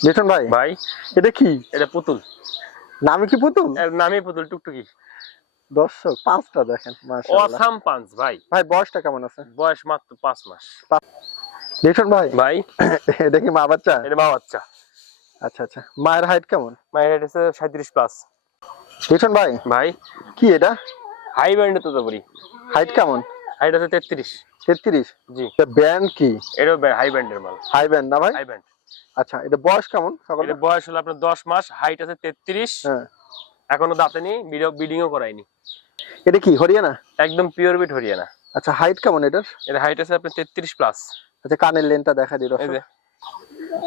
লিটন ভাই? ভাই। এটা কি? এটা পুতুল। নামে কি পুতুল? নামই পুতুল টুকটুকি। দর্শক পাঁচটা দেখেন অসাম পাঁচ ভাই। ভাই বয়সটা কেমন আছে? বয়স মাত্র পাঁচ মাস। লিটন ভাই? ভাই। এটা কি মা বাচ্চা? এটা মা বাচ্চা। আচ্ছা আচ্ছা। মায়ের হাইট কেমন? মায়ের এটা হচ্ছে সাঁত্রিশ প্লাস লিটন ভাই? ভাই। কি এটা? হাই ব্যান্ডে তো বলি। হাইট কেমন? হাইট আছে তেত্রিশ। তেত্রিশ? জি। ব্যান্ড কি? এটা হাই ব্যান্ডের মাল। হাই ব্যান্ড না ভাই? হাই ব্যান্ড আচ্ছা এটা বয়স কেমন সকলে এটা বয়স হলো আপনার দশ মাস হাইট আছে তেত্রিশ। হ্যাঁ। এখনও দাঁতে নেই বিডিংও করায়নি। এটা কি হরিয়ানা? একদম পিওর বিট হরিয়ানা। আচ্ছা হাইট কেমন এটার? এটা হাইট আছে আপনার তেত্রিশ প্লাস আচ্ছা কানের লেনটা দেখা যে।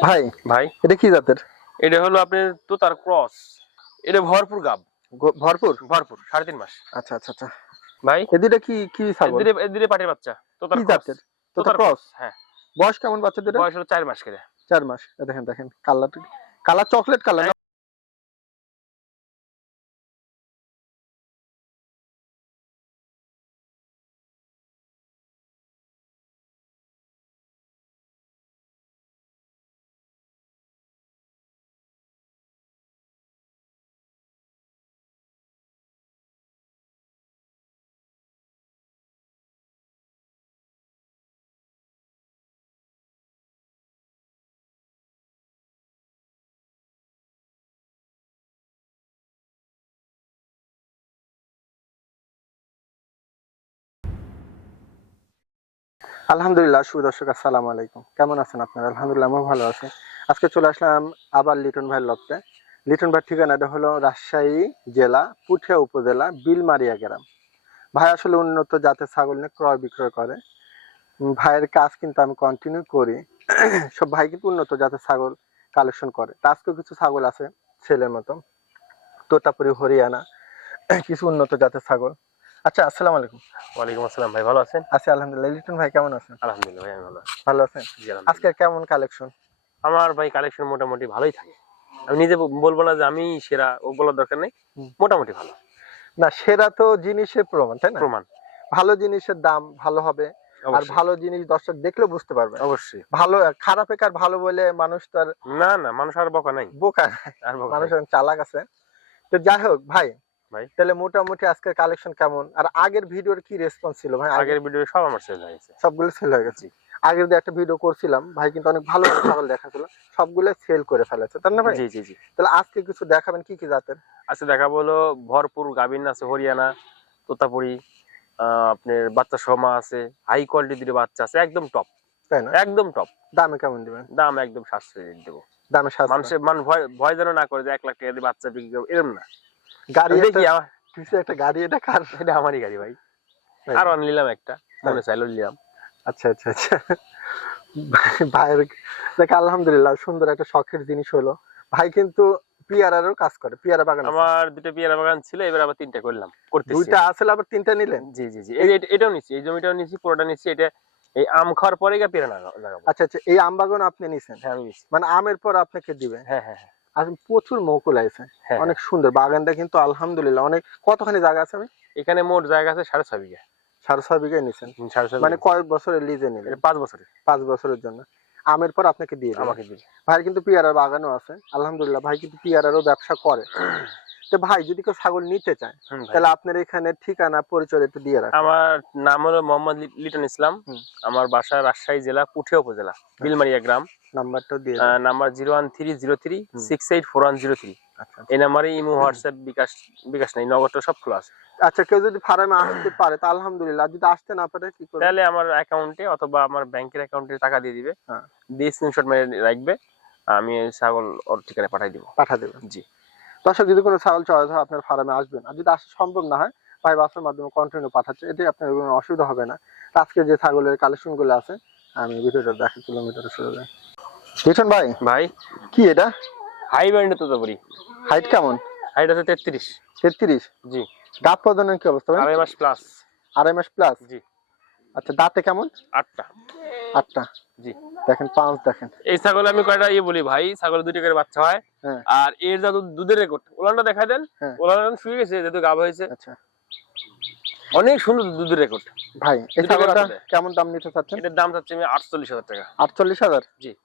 ভাই ভাই। এটা কি জাতের? এটা হলো আপনার তোতার ক্রস এটা ভরপুর গাব। ভরপুর? ভরপুর সাড়ে তিন মাস। আচ্ছা আচ্ছা আচ্ছা। ভাই? এ দুইটা কি কি ছাগল? এদিকে এদিকে পাটির বাচ্চা তোতার কি। জাতের? তো তোতার ক্রস হ্যাঁ। বয়স কেমন বাচ্চা দুইটা বয়স হলো চার মাস করে। চার মাস। দেখেন দেখেন কালার কালার চকলেট কালার আলহামদুলিল্লাহ সুদর্শক আসসালামু আলাইকুম। কেমন আছেন আপনারা? আলহামদুলিল্লাহ আমি ভালো আছি। আজকে চলে আসলাম আবার লিটন ভাইয়ের লকতে লিটন ভাইয়ের ঠিকানাটা হলো রাজশাহী জেলা, পুঠিয়া উপজেলা, বিলমারিয়া গ্রাম। ভাই আসলে উন্নত জাতের ছাগল নিয়ে ক্রয় বিক্রয় করে। ভাইয়ের কাজ কিন্তু আমি কন্টিনিউ করি। সব ভাই কিন্তু উন্নত জাতের ছাগল কালেকশন করে। আজকেও কিছু ছাগল আছে, ছেলের মতো। তোতাপুরি, হরিয়ানা, কিছু উন্নত জাতের ছাগল। আচ্ছা আসসালামু আলাইকুম। ওয়ালাইকুম আসসালাম ভাই ভালো আছেন? আছি আলহামদুলিল্লাহ। লিটন ভাই কেমন আছেন? আলহামদুলিল্লাহ ভাই আমি ভালো আছি। ভালো আছেন? আজকে কেমন কালেকশন আমার ভাই কালেকশন মোটামুটি ভালোই থাকে। আমি নিজে বলব না যে আমি সেরা ও বলার দরকার নেই। মোটামুটি ভালো। না সেরা তো জিনিসের প্রমাণ তাই না? প্রমাণ। ভালো জিনিসের দাম ভালো হবে আর ভালো জিনিস দর্শক দেখলেও বুঝতে পারবে। অবশ্যই। ভালো খারাপ কার ভালো বলে মানুষ তার না না মানুষ আর বোকা নাই। বোকা আর বকা মানুষ চালাক আছে। তো যাই হোক ভাই ভাই। তাহলে মোটামুটি আজকের কালেকশন কেমন? আর আগের ভিডিওর কি রেসপন্স ছিল ভাই? আগের ভিডিও সব আমার সেল হয়ে গেছে। সবগুলো সেল হয়ে গেছে? আগের যে একটা ভিডিও করছিলাম ভাই কিন্তু অনেক ভালো ভালো ছাগল দেখাছিল সবগুলো সেল করে ফেলেছে তাই না ভাই? জি জি জি। তাহলে আজকে কিছু দেখাবেন কি কি জাতের? আচ্ছা দেখাবো হলো ভরপুর গাভিন আছে হরিয়ানা তোতাপুরি আপনার বাচ্চা সমা আছে হাই কোয়ালিটি দুটো বাচ্চা আছে একদম টপ তাই না? একদম টপ দামে কেমন দিবেন? দাম একদম সাশ্রয়ী দেবো। দামে সাশ্রয়। মানুষের মান ভয় ভয় যেন না করে যে এক লাখ টাকা দিয়ে বাচ্চা বিক্রি করব এরকম না। গাড়ি দেখি আমার কিছু একটা গাড়ি এটা কার? এটা আমারই গাড়ি ভাই। তাই? আর নিলাম একটা মনে চাইলো নিলাম আচ্ছা আচ্ছা আচ্ছা। ভাইয়ের দেখ আলহামদুলিল্লাহ সুন্দর একটা শখের জিনিস হলো। ভাই কিন্তু পিয়ারারও কাজ করে পিয়ারা বাগান আমার দুটো পেয়ারা বাগান ছিল এবার আবার তিনটা করলাম করতেছি। দুইটা আসলে আবার তিনটা নিলেন? জি জি জি। এটা- এটাও নিচ্ছি এই জমিটাও নিচ্ছি পুরোটা নিচ্ছি এটা এই আম খাওয়ার পরে পেয়ারা লাগা- লাগাবো। আচ্ছা আচ্ছা এই আম বাগান আপনি নিছেন? হ্যাঁ আমি নিচ্ছি মানে আমের পর আপনাকে দিবে? হ্যাঁ হ্যাঁ হ্যাঁ। আর প্রচুর মকুল আছে। হ্যাঁ, অনেক সুন্দর বাগানটা কিন্তু আলহামদুলিল্লাহ। অনেক কতখানি জায়গা আছে আমি এখানে মোট জায়গা আছে সাড়ে ছয় বিঘা। সাড়ে ছয় নিছেন? হুম, সাড়ে ছয় মানে কয়েক বছরের লিজে নিলেন? পাঁচ বছরের। পাঁচ বছরের জন্য। আমের পর আপনাকে দিয়ে আমাকে দিলে ভাই কিন্তু পিয়ারার বাগানও আছে আলহামদুলিল্লাহ। ভাই কিন্তু পিয়ারারও ব্যবসা করে। তো ভাই যদি কেউ ছাগল নিতে চায় তাহলে আপনার এখানে ঠিকানা পরিচয় একটু দিয়ে রাখেন। আমার নাম হলো মোহাম্মদ লিটন ইসলাম। আমার বাসা রাজশাহী জেলা পুঠিয়া উপজেলা বিলমারিয়া গ্রাম। নাম্বারটা দিয়ে number zero one three zero three six eight four one zero three. আচ্ছা এই নাম্বারে ইমো হোয়াটসঅ্যাপ বিকাশ বিকাশ নেই নগদটা সব খোলা আছে। আচ্ছা কেউ যদি ফার্মে আসতে পারে তা আলহামদুলিল্লাহ। যদি আসতে না পারে কি করবে? তাহলে আমার অ্যাকাউন্টে অথবা আমার ব্যাংকের অ্যাকাউন্টে টাকা দিয়ে দিবে। হ্যাঁ। দিয়ে স্ক্রিনশট মেরে রাখবে। আমি ছাগল ওর ঠিকানায় পাঠিয়ে দিব। জি। দর্শক যদি কোনো ছাগল চয়েস হয় আপনার ফার্মে আসবেন আর যদি আসা সম্ভব না হয় ভাই বাসের মাধ্যমে কন্টিনিউ পাঠাচ্ছে এতে আপনার কোনো অসুবিধা হবে না। আজকে যে ছাগলের কালেকশনগুলো আছে আমি ভিডিওটা দেখা কিলোমিটার শুরু লিটন ভাই? ভাই। কি এটা? হাই ব্যান্ডে তো বলি হাইট কেমন? হাইট আছে তেত্রিশ। তেত্রিশ? জি। দাঁত প্রদানের কি অবস্থা ভাই? আড়াই মাস প্লাস আড়াই মাস প্লাস জি। আচ্ছা দাঁতে কেমন? আটটা। আটটা। জি। দেখেন পাঁচ দেখেন। এই ছাগল আমি কয়টা ইয়ে বলি ভাই? ছাগল দুটি করে বাচ্চা হয়। হ্যাঁ। আর এর যা দুধ- দুধের রেকর্ড ওলানটা দেখা দেন। হ্যাঁ। ওলান শুয়ে গেছে যেহেতু গাভ হয়েছে। আচ্ছা। অনেক সুন্দর দুধের রেকর্ড ভাই এই ছাগলটা কেমন দাম নিতে চাচ্ছেন? এটার দাম চাচ্ছি আমি আটচল্লিশ হাজার টাকা। আটচল্লিশ হাজার? জি।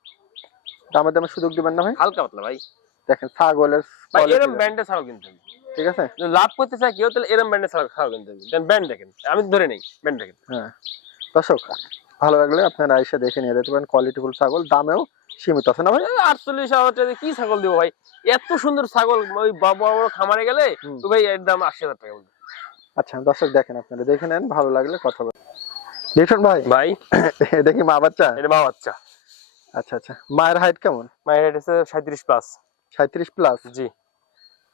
দামে দামে সুযোগ দিবেন না ভাই? হালকা পাতলা ভাই। দেখেন ছাগলের ভাই এরম দেখেন, ব্যান্ডে ছাগল কিনতে হবে। ঠিক আছে? লাভ করতে চাই কেউ তাহলে এরম ব্যান্ডে ছাগল ছাগল কিনতে হবে। দেন ব্যান্ড দেখেন। আমি ধরে নেই ব্যান্ড দেখেন। হ্যাঁ। দর্শক ভালো লাগলে আপনারা এসে দেখে নিয়ে যেতে পারেন কোয়ালিটিফুল ছাগল। দামেও সীমিত আছে না ভাই? আটচল্লিশ হাজার টাকা কি ছাগল দিব ভাই? এত সুন্দর ছাগল ওই বড় বড় খামারে গেলে। তো ভাই এর দাম আশি হাজার টাকা। আচ্ছা দর্শক দেখেন আপনারা দেখে নেন ভালো লাগলে কথা বলেন। লিটন ভাই ভাই। দেখি মা বাচ্চা? এটা মা বাচ্চা। আচ্ছা আচ্ছা। মায়ের হাইট কেমন? মায়ের হচ্ছে সাঁত্রিশ প্লাস সাঁত্রিশ প্লাস জি।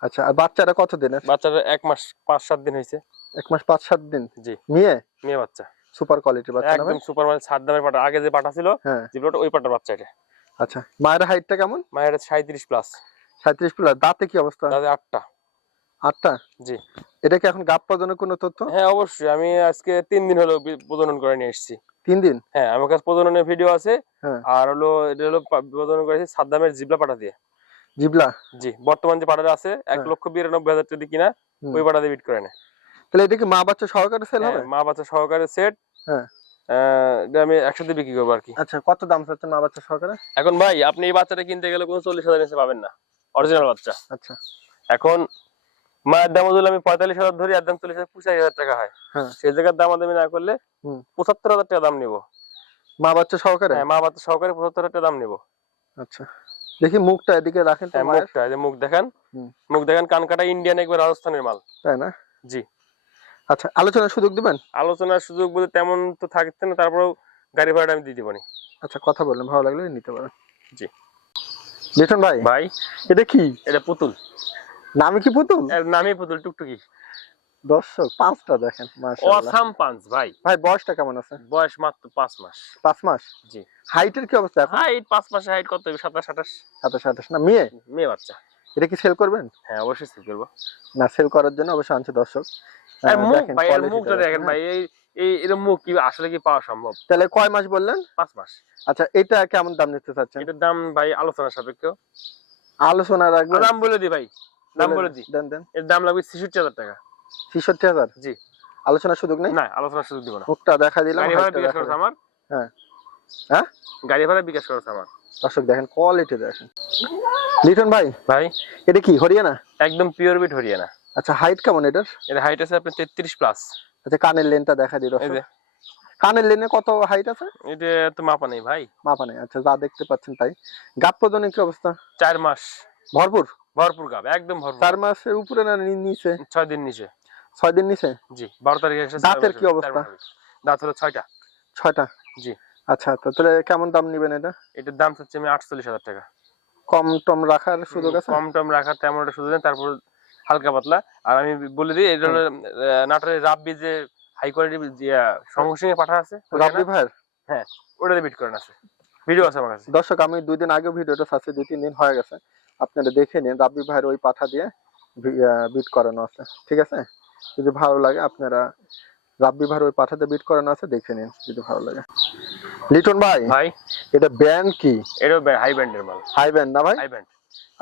আচ্ছা আর বাচ্চারা কত দিনের? বাচ্চার এক মাস পাঁচ সাত দিন হয়েছে। এক মাস পাঁচ সাত দিন? জি। মেয়ে? মেয়ে বাচ্চা। সুপার কোয়ালিটির বাচ্চা একদম সুপার মানে দামের পাটা। আগে যে পাটা ছিল হ্যাঁ। ওই পাটার বাচ্চা এটা। আচ্ছা মায়ের হাইটটা কেমন? মায়ের সাঁত্রিশ প্লাস সাঁত্রিশ প্লাস দাঁতে কি অবস্থা? তাদের আটটা। আটটা? জি। এটা কি এখন গাপ প্রজনের কোনো তথ্য? হ্যাঁ অবশ্যই। আমি আজকে তিন দিন হলো প্রজনন করে নিয়ে এসেছি। তিন দিন? হ্যাঁ আমার কাছে প্রজননের ভিডিও আছে। হ্যাঁ। আর হলো এটা হলো প্রজনন করেছি সাদ্দামের জিবলা পাটা দিয়ে। জিবলা? জি বর্তমান যে পাটাটা আছে এক হ্যাঁ। লক্ষ বিরানব্বই হাজার টাকা কিনা ওই দিয়ে বিট করে নেয় তাহলে এটা কি মা বাচ্চা সহকারে সেল হবে? হ্যাঁ, মা বাচ্চা সহকারে সেট হ্যাঁ। আমি একসাথে বিক্রি করব আর কি। আচ্ছা কত দাম চাচ্ছেন মা বাচ্চা সহকারে? এখন ভাই আপনি এই বাচ্চাটা কিনতে গেলে কোনো চল্লিশ হাজার নিচে পাবেন না। অরিজিনাল বাচ্চা। আচ্ছা। এখন মায়ের দাম আমি পঁয়তাল্লিশ হাজার ধরি একদম চল্লিশ হাজার পঁচাশি হাজার টাকা হয়। হ্যাঁ। সেই জায়গার দাম আমি না করলে পঁচাত্তর হাজার টাকা দাম নিবো। মা বাচ্চা সহকারে? হ্যাঁ মা বাচ্চা সহকারে পঁচাত্তর হাজার টাকা দাম নিবো। আচ্ছা। দেখি মুখটা এদিকে রাখেন হ্যাঁ মুখটা যে মুখ দেখান। মুখ দেখান কান কাটা ইন্ডিয়ান একবার রাজস্থানের মাল। তাই না? জি। আচ্ছা আলোচনার সুযোগ দিবেন? আলোচনার সুযোগ বলতে তেমন তো থাকছে না তারপরেও গাড়ি ভাড়াটা আমি দিয়ে দিবনি। আচ্ছা কথা বললাম ভালো লাগলে নিতে পারেন। জি। লিটন ভাই ভাই। এটা কি? এটা পুতুল। নামে কি পুতুল? এর নামই পুতুল টুকটুকি। দর্শক পাঁচটা দেখেন অসাম পাঁচ ভাই। ভাই বয়সটা কেমন আছে? বয়স মাত্র পাঁচ মাস। পাঁচ মাস? জি। হাইটের কি অবস্থা হাইট পাঁচ মাসে হাইট কত? হবে সাতাশ আঠাশ। সাতাশ আঠাশ। না মেয়ে? মেয়ে বাচ্চা। এটা কি সেল করবেন? হ্যাঁ অবশ্যই সেল করব। না সেল করার জন্য অবশ্যই আনছে দর্শক। দেখেন ভাই এর মুখটা দেখেন হ্যাঁ। ভাই এই এই এরকম মুখ কি আসলে কি পাওয়া সম্ভব? তাহলে কয় মাস বললেন? পাঁচ মাস। আচ্ছা এটা কেমন দাম নিতে চাচ্ছেন? এটার দাম ভাই আলোচনা সাপেক্ষ। আলোচনা রাখবেন। দাম বলে দি ভাই। দাম বলে দি দেন দেন। এর দাম লাগবে ছেষট্টি হাজার টাকা। ছেষট্টি হাজার? জি। আলোচনার সুযোগ নেই? না আলোচনার সুযোগ দিব না। মুখটা দেখা দিলাম গাড়ি ভাড়া বিকাশ করেছে। আমার হ্যাঁ। হ্যাঁ? গাড়ি ভাড়া বিকাশ করেছে আমার দর্শক দেখেন কোয়ালিটি দেখেন। লিটন ভাই ভাই। এটা কি হরিয়ানা? একদম পিওর বিট হরিয়ানা। আচ্ছা হাইট কেমন এটার? এর হাইট আছে আপনার তেত্রিশ প্লাস আচ্ছা কানের লেনটা দেখা দিই দর্শক। কানের লেনে কত হাইট আছে? এটা তো মাপা নেই ভাই। মাপা নেই আচ্ছা যা দেখতে পাচ্ছেন তাই। গাত প্রজনের কি অবস্থা? চার মাস। ভরপুর? ভরপুর গাব একদম ভরপুর। চার মাসের উপরে না নিচে? ছয় দিন নিচে। ছয় দিন নিচে? জি বারো তারিখে দাঁতের কি অবস্থা? দাঁত হলো ছয়টা। ছয়টা? জি। আচ্ছা তো তাহলে কেমন দাম নিবেন এটা? এটার দাম হচ্ছে আমি আটচল্লিশ হাজার টাকা। কম টম রাখার সুযোগ আছে? কম টম রাখার তেমন একটা সুযোগ নেই তারপর হালকা পাতলা। আর আমি বলে দিই এটা হলো নাটোরের রাব্বি যে হাই কোয়ালিটি যে সংঘর্ষে পাঠা আছে রাবড়ি ভাইয়ের? ওটাতে বিট করেন আছে। ভিডিও আছে আমার কাছে। দর্শক আমি দুই দিন আগে ভিডিওটা সাথে দুই তিন দিন হয়ে গেছে। আপনারা দেখে নিন রাব্বি ভাইয়ের ওই পাঠা দিয়ে বিট করানো আছে ঠিক আছে? যদি ভালো লাগে আপনারা রাব্বি ভাইয়ের ওই পাঠাতে বিট করানো আছে দেখে নিন যদি ভালো লাগে। লিটন ভাই ভাই। এটা ব্যান্ড কি? এটাও হাই ব্যান্ডের মাল। হাই ব্যান্ড না ভাই? হাই ব্যান্ড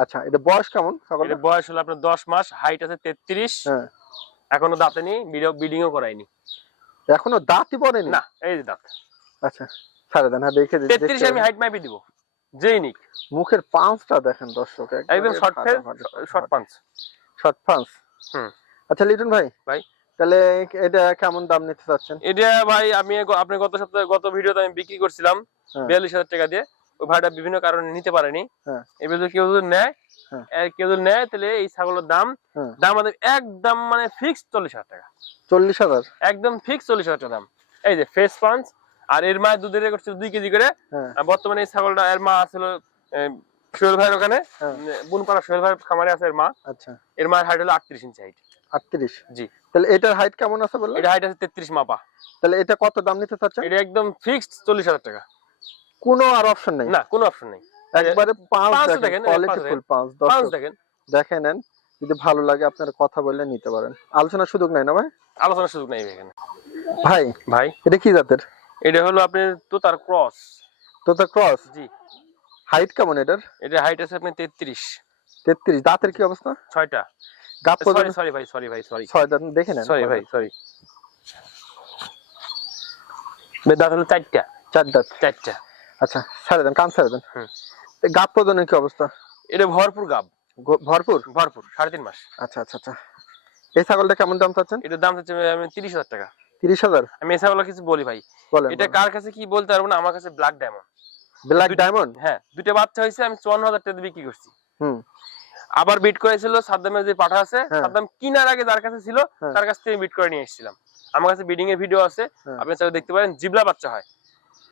আচ্ছা এটা বয়স কেমন সকল? এটা বয়স হলো আপনার দশ মাস হাইট আছে তেত্রিশ। হ্যাঁ। এখনও দাঁতে নেই ভিডিও বিডিংও করাইনি এখনও দাঁতই পড়েনি? না এই যে দাঁত। আচ্ছা ছাড়ে দেন হ্যাঁ দেখে দিন, তেত্রিশ দেখতে আমি হাইট মাইপি দিব। যেই নিক মুখের পাঁচটা দেখেন দর্শক একদম শর্ট শর্ট পাঞ্চ শর্ট পাঁচ হুম। আচ্ছা লিটন ভাই ভাই। তাহলে এটা কেমন দাম নিতে চাচ্ছেন এটা ভাই আমি আপনি গত সপ্তাহে গত ভিডিওতে আমি বিক্রি করছিলাম হ্যাঁ। বিয়াল্লিশ হাজার টাকা দিয়ে ওই ভাইটা বিভিন্ন কারণে নিতে পারেনি হ্যাঁ। এবার যদি কেউ যদি নেয় হ্যাঁ। কেউ যদি নেয় তাহলে এই ছাগলের দাম। দাম আমাদের একদম মানে ফিক্সড চল্লিশ হাজার টাকা চল্লিশ হাজার একদম ফিক্স চল্লিশ হাজার টাকা দাম এই যে ফেস পাঞ্চ আর এর মায়ের দুধের রেকর্ড ছিল দুই কেজি করে। হ্যাঁ। বর্তমানে এই ছাগলটা এর মা আসলে সোহেল ভাইয়ের ওখানে। হ্যাঁ। বুনপাড়া সোহেল ভাইয়ের খামারে আছে এর মা। আচ্ছা। এর মায়ের হাইট হলো আটত্রিশ ইঞ্চি হাইট আটত্রিশ? জি। তাহলে এটার হাইট কেমন আছে বললেন? এটা হাইট আছে তেত্রিশ মাপা। তাহলে এটা কত দাম নিতে চাচ্ছেন? এটা একদম ফিক্সড চল্লিশ হাজার টাকা। কোনো আর অপশন নেই? না কোনো অপশন নেই। একবারে পাঁচ দেখেন কোয়ালিটি ফুল পাঁচ পাঁচ দেখেন। দেখে নেন যদি ভালো লাগে আপনারা কথা বললে নিতে পারেন। আলোচনার সুযোগ নাই না ভাই? আলোচনার সুযোগ নেই এখানে। ভাই ভাই। এটা কি জাতের? এটা হলো আপনার তোতার ক্রস। তো তো ক্রস? জি। হাইট কেমন এটার? এটা হাইট আছে আপনার তেত্রিশ। তেত্রিশ। দাঁতের কি অবস্থা? ছয়টা। গাপ সরি সরি ভাই সরি ভাই সরি ছয় দাঁত দেখে নেন। সরি ভাই সরি মে দাঁত হলো চারটা। চার দাঁত। চারটা। আচ্ছা ছাড়ে দেন কান ছাড়ে দেন। হুম। গাব প্রদানের কি অবস্থা? এটা ভরপুর গাব। ভরপুর? ভরপুর সাড়ে তিন মাস। আচ্ছা আচ্ছা আচ্ছা। এই ছাগলটা কেমন দাম চাচ্ছেন? এটার দাম হচ্ছে আমি তিরিশ হাজার টাকা। তিরিশ হাজার? আমি এসা কিছু বলি ভাই। এটা কার কাছে কি বলতে পারব না? আমার কাছে ব্ল্যাক ডায়মন্ড ব্ল্যাক ডায়মন্ড হ্যাঁ দুটো বাচ্চা হয়েছে আমি চুয়ান্ন হাজার টাকা বিক্রি করছি। হুম। আবার বিট করেছিল সাদ্দামের যে পাঠা আছে হ্যাঁ। সাদ্দাম কিনার আগে যার কাছে ছিল হ্যাঁ। তার কাছ থেকে বিট করে নিয়ে এসেছিলাম। আমার কাছে বিডিং এর ভিডিও আছে হ্যাঁ। আপনি চাইলে দেখতে পারেন জিবলা বাচ্চা হয়।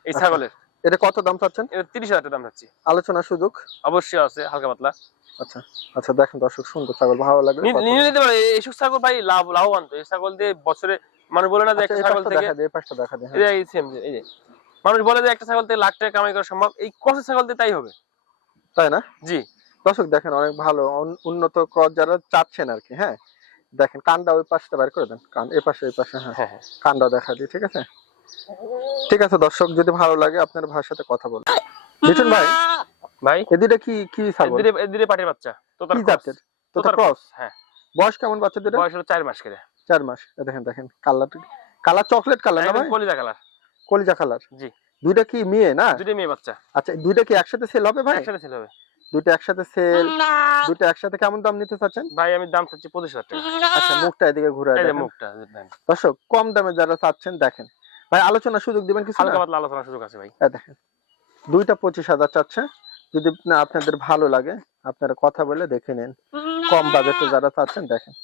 এই আচ্ছা। ছাগলের। এটা কত দাম চাচ্ছেন? এটা তিরিশ হাজার দাম চাচ্ছি। আলোচনার সুযোগ? অবশ্যই আছে হালকা পাতলা। আচ্ছা আচ্ছা দেখেন দর্শক সুন্দর ছাগল ভালো লাগবে নিয়ে নিতে পারে এই- এইসব ছাগল ভাই লাভ লাভবান তো এই ছাগল দিয়ে বছরে মানুষ বলে না যে একটা ছাগল থেকে দেখা দে এই পাশটা দেখা দে হ্যাঁ। এই সেম এই যে। মানুষ বলে যে একটা ছাগল থেকে লাখ টাকা কামাই করা সম্ভব এই কত ছাগল দিয়ে তাই হবে। তাই না? জি। দর্শক দেখেন অনেক ভালো উন্নত ক্রস যারা চাচ্ছেন আর কি হ্যাঁ। দেখেন কানটা ওই পাশটা বের করে দেন কান এই পাশে এই পাশে হ্যাঁ। হ্যাঁ হ্যাঁ। কানটা দেখা দিই ঠিক আছে? ঠিক আছে দর্শক যদি ভালো লাগে আপনার ভাইয়ের সাথে কথা বলুন। লিটন ভাই ভাই? এদিকে কি কি ছাগল? এদিকে এদিকে পাটির বাচ্চা। তো তার কি জাতের? তো তোতার ক্রস? হ্যাঁ। বয়স কেমন বাচ্চাদের বয়স হলো চার মাস করে। চার মাস। এই দেখেন দেখেন কালার কালার চকলেট কালার না ভাই? কলিজা কালার। কলিজা কালার। জি। দুইটা কি মেয়ে না? দুটো মেয়ে বাচ্চা। আচ্ছা দুইটা কি একসাথে সেল হবে ভাই? একসাথে ছেলে হবে। দুইটা একসাথে সেল দুইটা একসাথে কেমন দাম নিতে চাচ্ছেন? ভাই আমি দাম চাচ্ছি পঁচিশ হাজার টাকা। আচ্ছা মুখটা এদিকে ঘুরে এই যে দেখেন। মুখটা দেখেন। দর্শক কম দামে যারা চাচ্ছেন দেখেন। ভাই আলোচনা সুযোগ দিবেন কিছু হালকা? পাতলা আলোচনার সুযোগ আছে ভাই। হ্যাঁ দেখেন দুইটা পঁচিশ হাজার চাচ্ছে। যদি আপনাদের ভালো লাগে আপনারা কথা বলে দেখে নেন। কম বাজেটে যারা চাচ্ছেন দেখেন।